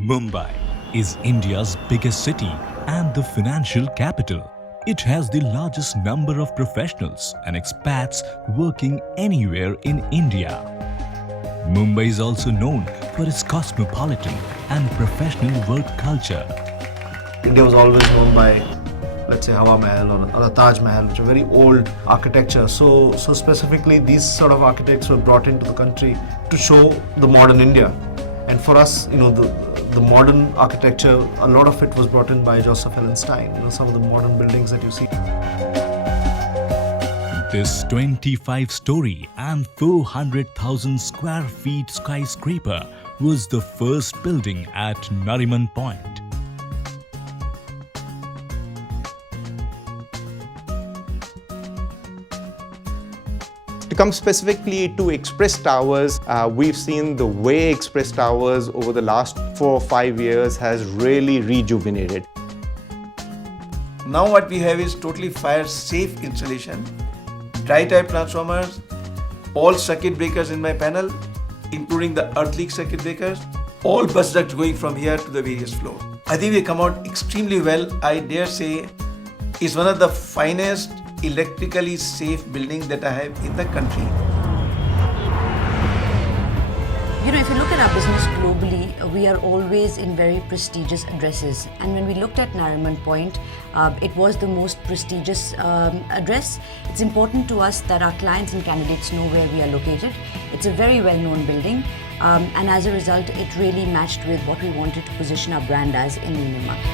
Mumbai is India's biggest city and the financial capital. It has the largest number of professionals and expats working anywhere in India. Mumbai is also known for its cosmopolitan and professional work culture. India was always known by, let's say, Hawa Mahal or the Taj Mahal, which are very old architecture. So specifically, these sort of architects were brought into the country to show the modern India. And for us, the modern architecture, a lot of it was brought in by Joseph L. Stein. Some of the modern buildings that you see. This 25-story and 400,000 square feet skyscraper was the first building at Nariman Point. To come specifically to Express Towers, we've seen the way Express Towers over the last 4 or 5 years has really rejuvenated. Now what we have is totally fire safe installation, dry type transformers, all circuit breakers in my panel, including the earth leak circuit breakers, all bus ducts going from here to the various floors. I think we come out extremely well. I dare say it's one of the finest electrically safe building that I have in the country. If you look at our business globally, we are always in very prestigious addresses. And when we looked at Nariman Point, it was the most prestigious address. It's important to us that our clients and candidates know where we are located. It's a very well-known building. And as a result, it really matched with what we wanted to position our brand as in the Indian market.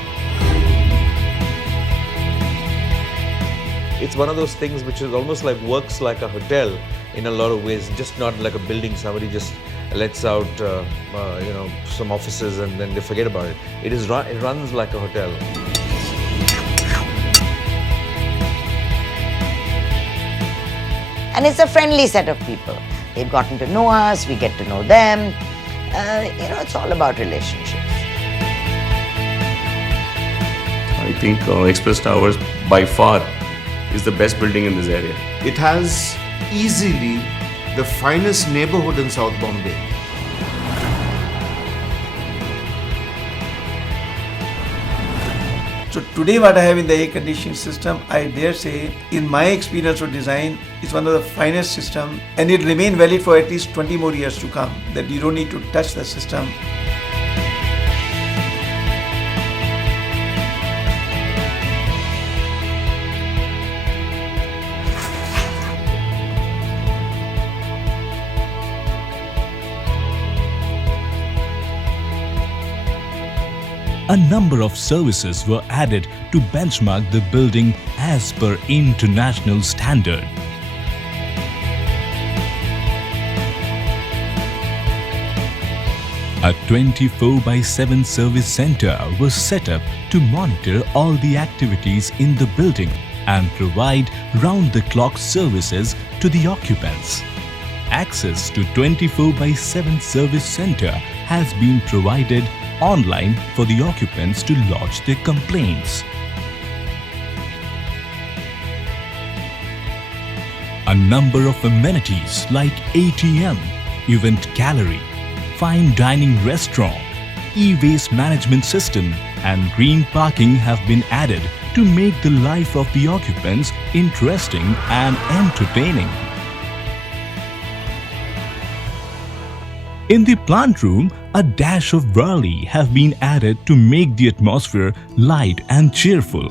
It's one of those things which is almost like works like a hotel in a lot of ways, just not like a building somebody just lets out some offices and then they forget about it. It runs like a hotel. And it's a friendly set of people. They've gotten to know us, we get to know them. It's all about relationships. I think Express Towers by far is the best building in this area. It has easily the finest neighborhood in South Bombay. So today what I have in the air conditioning system, I dare say, in my experience of design, is one of the finest system, and it remain valid for at least 20 more years to come, that you don't need to touch the system. A number of services were added to benchmark the building as per international standard. A 24/7 service center was set up to monitor all the activities in the building and provide round-the-clock services to the occupants. Access to 24/7 service center has been provided online for the occupants to lodge their complaints. A number of amenities like ATM, event gallery, fine dining restaurant, e-waste management system and green parking have been added to make the life of the occupants interesting and entertaining. In the plant room, a dash of Varley have been added to make the atmosphere light and cheerful.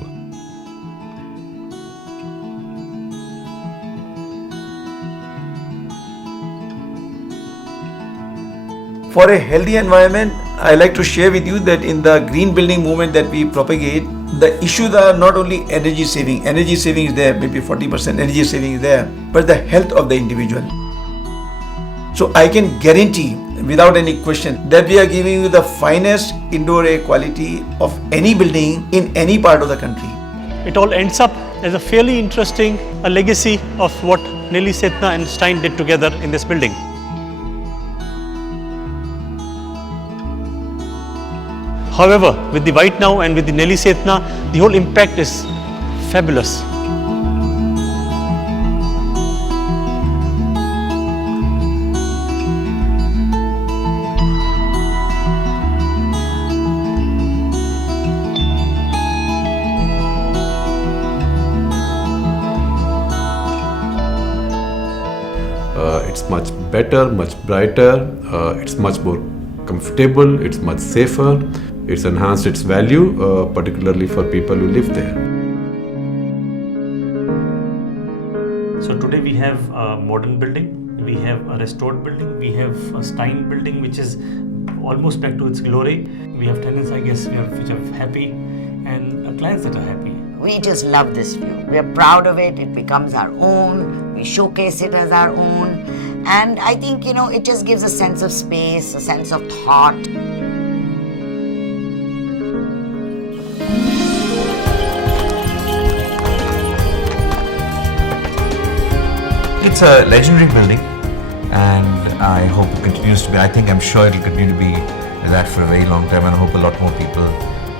For a healthy environment, I like to share with you that in the green building movement that we propagate, the issues are not only energy saving is there, maybe 40% energy saving is there, but the health of the individual. So I can guarantee without any question that we are giving you the finest indoor air quality of any building in any part of the country. It all ends up as a fairly interesting legacy of what Nelly Setna and Stein did together in this building. However, with the White Now and with the Nelly Setna, the whole impact is fabulous. It's much better, much brighter, it's much more comfortable, it's much safer, it's enhanced its value, particularly for people who live there. So today we have a modern building, we have a restored building, we have a Stein building which is almost back to its glory. We have tenants, I guess, which are happy, and clients that are happy. We just love this view. We are proud of it. It becomes our own. We showcase it as our own. And I think, it just gives a sense of space, a sense of thought. It's a legendary building, and I hope it continues to be. I'm sure it'll continue to be that for a very long time, and I hope a lot more people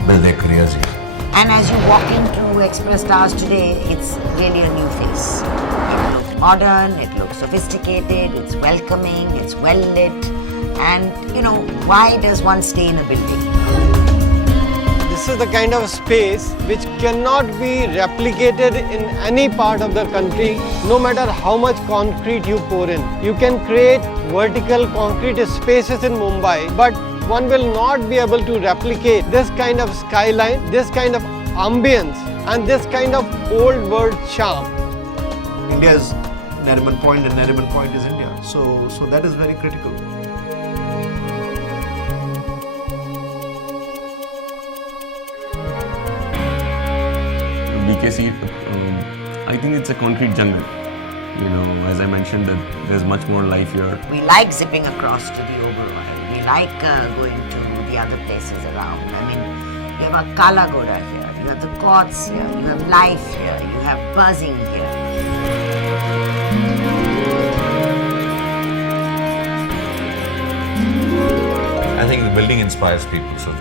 build their careers here. And as you walk into Express Towers today, it's really a new face. It looks modern, it looks sophisticated, it's welcoming, it's well lit. And, why does one stay in a building? This is the kind of space which cannot be replicated in any part of the country, no matter how much concrete you pour in. You can create vertical concrete spaces in Mumbai, but one will not be able to replicate this kind of skyline, this kind of ambience, and this kind of old world charm. India is Nariman Point, and Nariman Point is India. So that is very critical. BKC, I think it's a concrete jungle. As I mentioned, that there's much more life here. We like zipping across to the Oberoi. We like going to the other places around. You have a Kala Goda here, you have the courts here, you have life here, you have buzzing here. I think the building inspires people. So